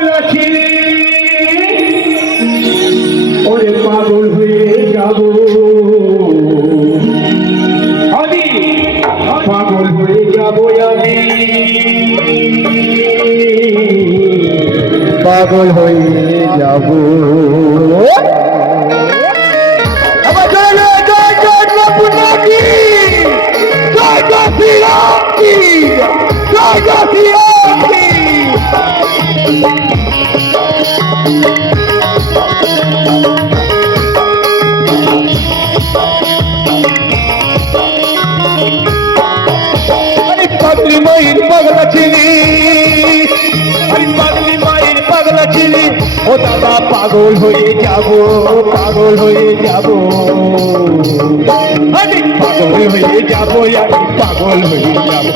পাগলা ছেলে ওরে পাগল হয়ে যাব আমি পাগল হয়ে যাব আমি পাগল হয়ে যাব পাগলি মায়ের পাগলা ছেলে পাগলি মায়ের পাগলা ছেলে ও দাদা পাগল হয়ে যাব পাগল হয়ে যাব আমি পাগল হয়ে যাব আমি পাগল হয়ে যাব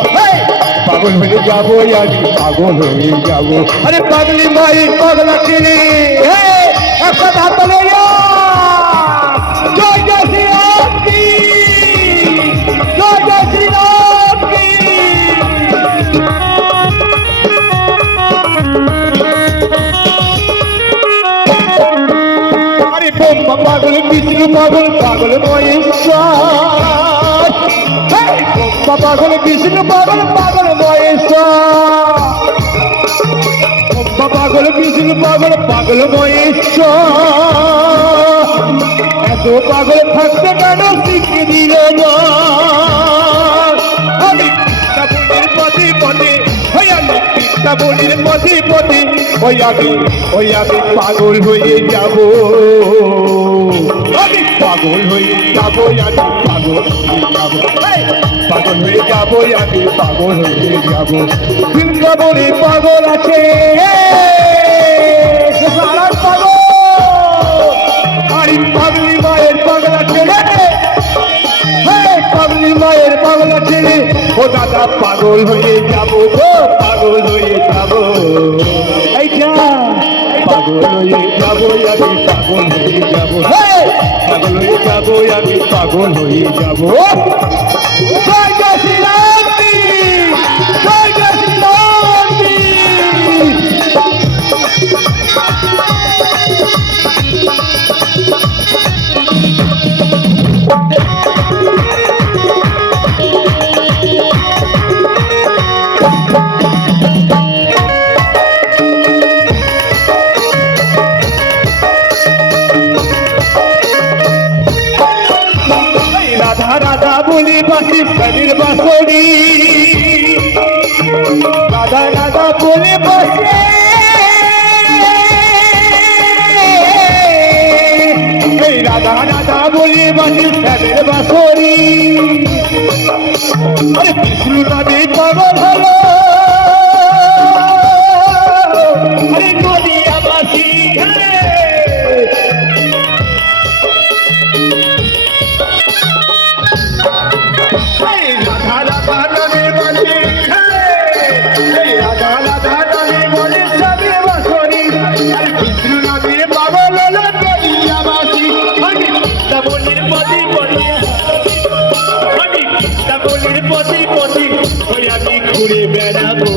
পাগল হয়ে যাব আমি পাগল হয়ে যাব আরে পাগলি মায়ের পাগলা ছেলে একটা হাত লইয়া জয় জয় শ্রী রাম কি জয় জয় শ্রী রাম কি আরে ব্রহ্মা পাগল বিষ্ণু পাগল পাগল মহেশ্বর ব্রহ্মা পাগল বিষ্ণু পাগল পাগল মহেশ্বর ব্রহ্মা পাগল বিষ্ণু পাগল পাগল মহেশ্বর এত পাগল থাকতে কেন শিখিয়ে দিল না আমি বৃন্দাবনের পথে পথে আমি বৃন্দাবনের পথে পথে ওই আমি পাগল হয়ে যাব আমি পাগল হয়ে যাব আমি পাগল হয়ে যাব পাগল হয়ে যাব আমি পাগল হয়ে যাব বৃন্দাবনে পাগল আছে পাগল আরে পাগলি মায়ের পাগলা ছেলে পাগলি মায়ের পাগলা ছেলে ও দাদা পাগল হয়ে যাব গো পাগল হয়ে যাব এইটা পাগল হয়ে যাব আমি পাগল হয়ে যাব পাগল হয়ে যাব আমি পাগল হয়ে যাব জয় জয় শ্রী রাম কি জয় জয় শ্রী রাম কি রাধা রাধা বলে বাসি শরীর বাসরি রাধা রাধা বলে বসে রাধা রাধা বলে বাসি শরীর বাসরি আরে বিষ্ণু নামে পাগল হলো আরে নদিয়া বাসি রাধা রাধা নামে বলে রাধা রাধা নামে বলে সবে বাসরি আর বিষ্ণু নামে পাগল হলো নদিয়াবাসী আমি বৃন্দাবনের পথে পথে আমি বৃন্দাবনের পথে পথে ওই আমি ঘুরে বেড়াবো